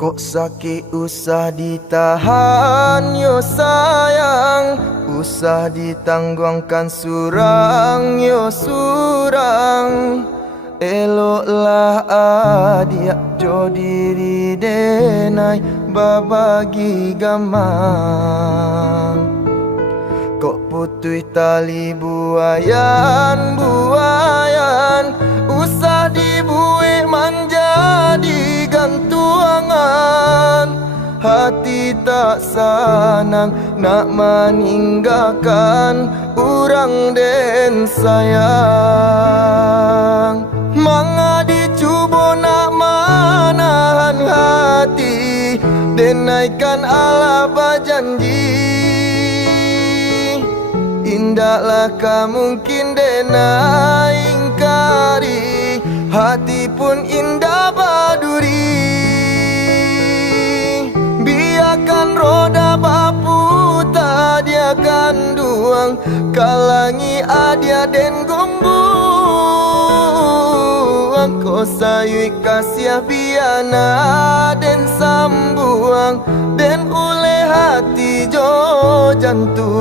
Kok sakit usah ditahan yo sayang, usah ditangguhkan surang yo surang. Eloklah adia jo diri denai babagi gamang. Kok putui tali buayan buayan, usah dibuih menjadi gantuangan. Hati tak sanang nak meninggalkan urang den sayang. Manga dicuba nak manahan hati, denaikan Allah berjanji. Indahlah mungkin dena ingkari, hati pun indah baduri. Biarkan roda baputar dia akan duang, kalangi adia den gombuang. Kau sayui kasih biana den sambuang, den ule hati jo jantung.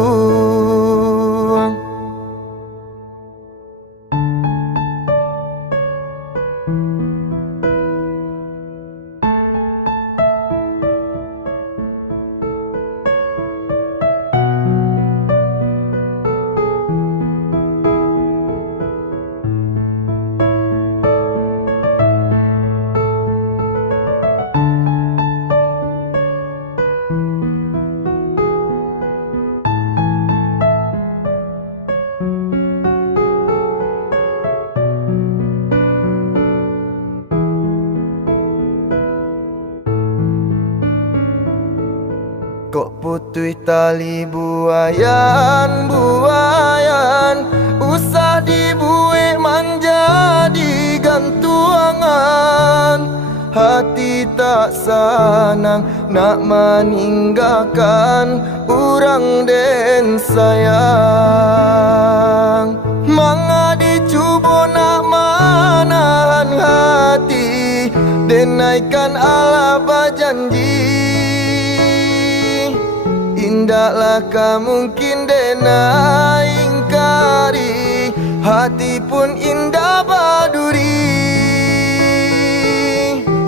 Kok putui tali buayan buayan, usah dibuih menjadi gantuangan. Hati tak sanang nak meninggalkan urang den sayang. Manga dicuba nak manahan hati, denaikan Allah berjanji. Indahlah mungkin dena ingkari, hati pun indah baduri.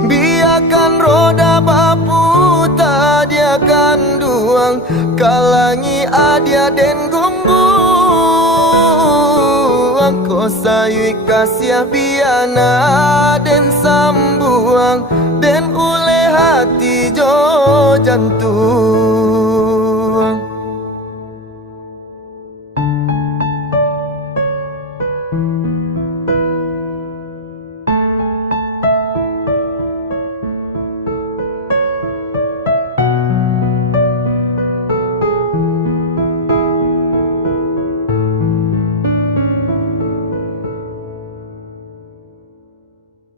Biarkan roda baputar dia akan duang, kalangi adia den gombuang. Kau sayui kasih biana den sambuang, den ule hati jo jantung.